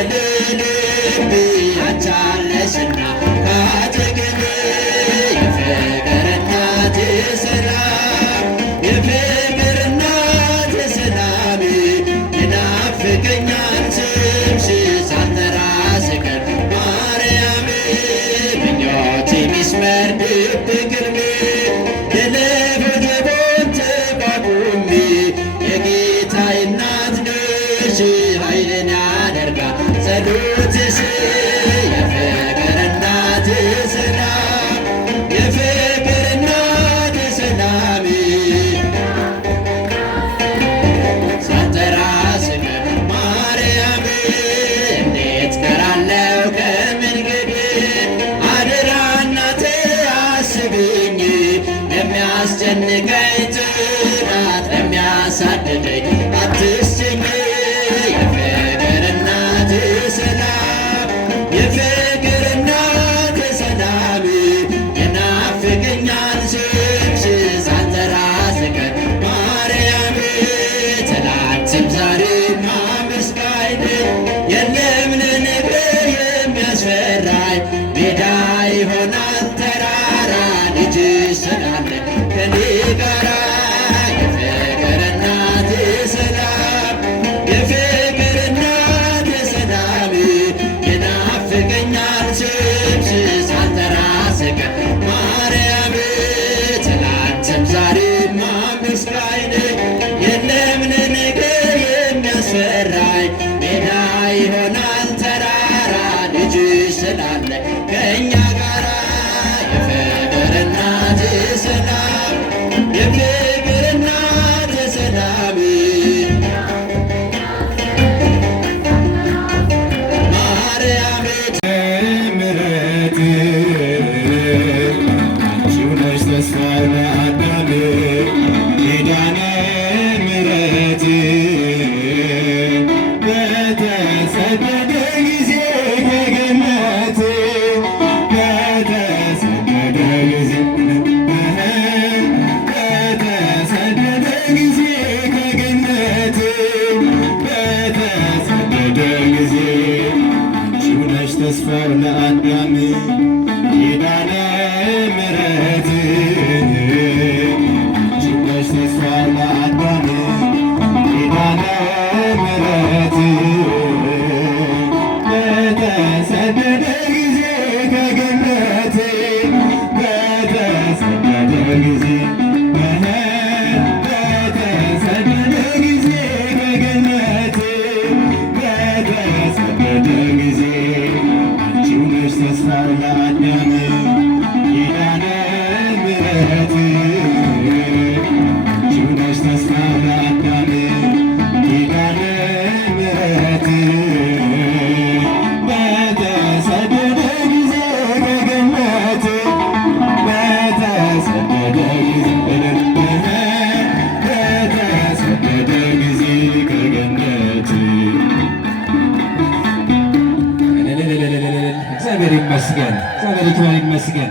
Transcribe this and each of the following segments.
የልብ አንቻለሽና ካጠገቤ የፍቅር እናት ሰላም የፍቅር እናት ሰላም ይናፍቀኛል ስምሽ ሳልጠራ ስቀር ማርያም ምኞቴ ሚስመር ድብቅ ሕልሜ የለፈተቦት ተቋቁሜ የጌታዬ እናት ነሽ ኃይልን ያደርጋል ጸሎትሽ የፍቅር እናት ሰላም የፍቅር እናት ሰላም ሳልጠራ ስቀር ማርያም እንዴት ቀራለው ከመንገዴ አደራ እናቴ አስብኝ ለሚያስጨንቀኝ ጥላት ለሚያሳድደኝ አትስጭኝ የፍቅር እናት ሰላም የፍቅር እናት ሰላም ይናፍቀኛል ስምሽ ሳልጠራ ስቀር ማርያም ትናንትም ዛሬም አመስጋኝ ነኝ የለም ለነገር የሚያስፈራኝ ሜዳ ይሆናል ተራራ ልጅሽ ስላለ ከኔ ጋራ የፍቅር እናት ሰላም የፍቅር እናት ሰላም ይናፍቀኛል ስምሽ ሳልጠራ ስቀር ማርያም ትናንትም ዛሬም አመስጋኝ ነኝ የለም ለነገር የሚያስፈራኝ ሜዳ ይሆናል ተራራ ልጅሽ ስላለ ከእኛ ጋራ የፍቅር እናት ሰላም የፍቅር እናት ሰላም ማርያም ምሕረት አንቺው ነሽ ተስፋው ለአዳም ኪዳነ ምሕረት በተሰደደ ጊዜ ከገነት በተሰደደ ጊዜ በተሰደደ ጊዜ ከገነት በተሰደደ ጊዜ አንቺው ነሽ ተስፋው ለአዳም ኪዳነ ምሕረት አንቺው ነሽ ተስፋው ለአዳም ኪዳነ ምሕረት በተሰደደ ጊዜ ከገነት በተሰደደ ጊዜ በተሰደደ ጊዜ ከገነት በተሰደደ ጊዜ አንቺው ነሽ ተስፋው ለአዳም ኪዳነ ምሕረት አንቺው ነሽ ተስፋው ለአዳም ኪዳነ ምሕረት በተሰደደ ጊዜ ከገነት በተሰደደ ጊዜ በተሰደደ ጊዜ ከገነት እግዚአብሔር ይመስገን። እግዚአብሔር ይክበር ይመስገን።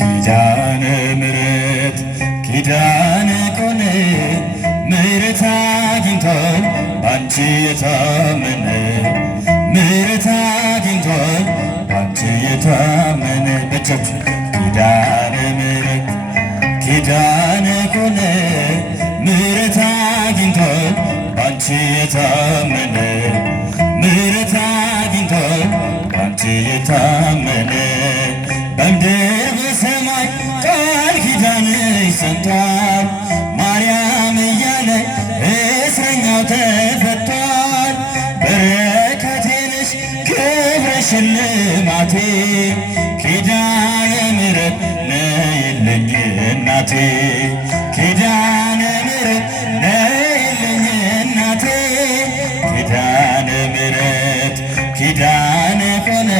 ኪዳነ ምሕረት ኪዳነ ኮነ ምሕረት አግኝቷል ባንቺ የታመነ ምሕረት አግኝቷል ባንቺ የታመነ በእጃችሁ ኪዳነ ምሕረት ኪዳነ ኮነ ምሕረት አግኝቷል ባንቺ የታመነ ምሕረት አግኝቷል ባንቺ የታመነ በምድር በሰማይ ቃል ኪዳንሽ ጸንቷል ማርያም እያለ እስረኛው ተፈቷል በረከቴ ነሽ ክብረ ሽልማቴ ኪዳነ ምሕረት ነይልኝ እናቴ ኪዳነ ምሕረት ነይልኝ እናቴ ኪዳነ ምሕረት ኪዳነ ኮነ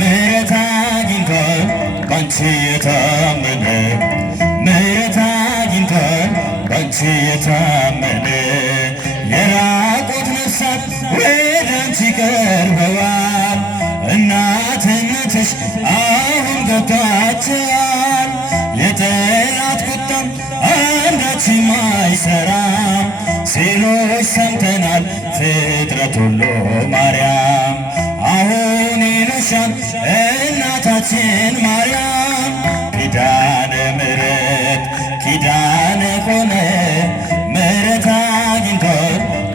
ምሕረት አግኝቷል ባንቺ የታመነ ምሕረት አግኝቷል ባንቺ የታመነ የራቁት ነፍሳት ወደ አንቺ ቀርበዋል። እናትነትሽ አሁን ገብቷቸዋል። የጠላት ቁጣም አንዳችም አይሰራም ሲሉሽ ሰምተናል ፍጥረት ሁሉ ማርያም አሁን ይሉሻል እናታችን ማርያም። ኪዳነ ምሕረት ኪዳነ ኮነ ምሕረት አግኝቶ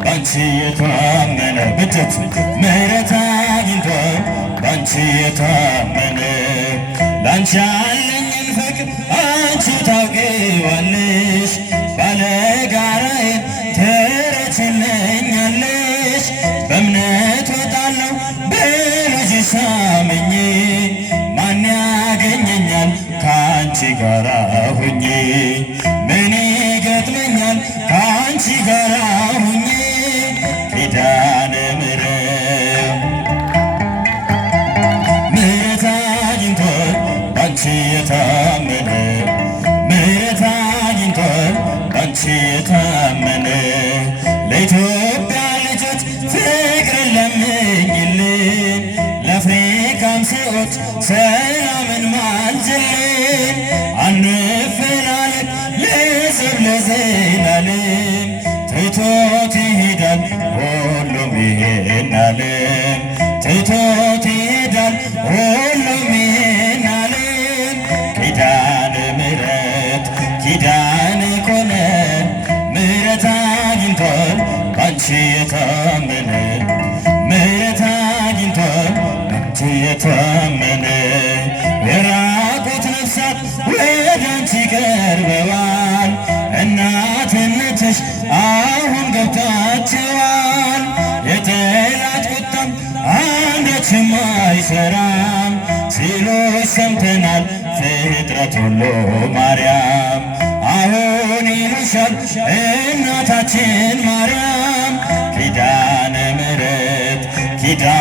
ባንቺ የታመነ ብትት ምሕረት አግኝቶ ባንቺ የታመነ ላንቺ ያለኝን ፍቅር አንቺ ታውቂዋለሽ ባለጋራዬን ትረችልኛለሽ በእምነት ወጣለሁ በልጅሽ አምኜ ማን ያገኘኛል ከአንቺ ጋራ ሁኜ ምን ይገጥመኛል ከአንቺ ጋራ ሁኜ ኪዳነ ምሕረት ምሕረት አግኝቶ ባንቺ የታመነ ምሕረት አግኝቶ ባንቺ የታመነ ለኢትዮጵያ ልጆች ፍቅርን ለምኝልን ለአፍሪካም ሰዎች ሰላምን ማልጅልን አንፈላለን ለዘብ ለዘላለም ትቶት ይሄዳል ሁሉም ይሄን ዓለም ትቶት ይሄዳል ሁሉም ይሄን ዓለም ኪዳነ ምሕረት ኪዳነ ኮነ ምሕረት አግኝቶን ባንቺ የታመነ ምሕረት አግኝቶን ባንቺ የታመነ የራቁት ነፍሳት ወደ አንቺ ቀርበዋል። እናትነትሽ አሁን ገብቷቸዋል። የጠላት ቁጣም አንዳችም አይሰራም ሲሉሽ ሰምተናል ፍጥረት ሁሉ ማርያም አሁን ይሉሻል እናታችን ማርያም ኪዳነ ምሕረት ኪዳነ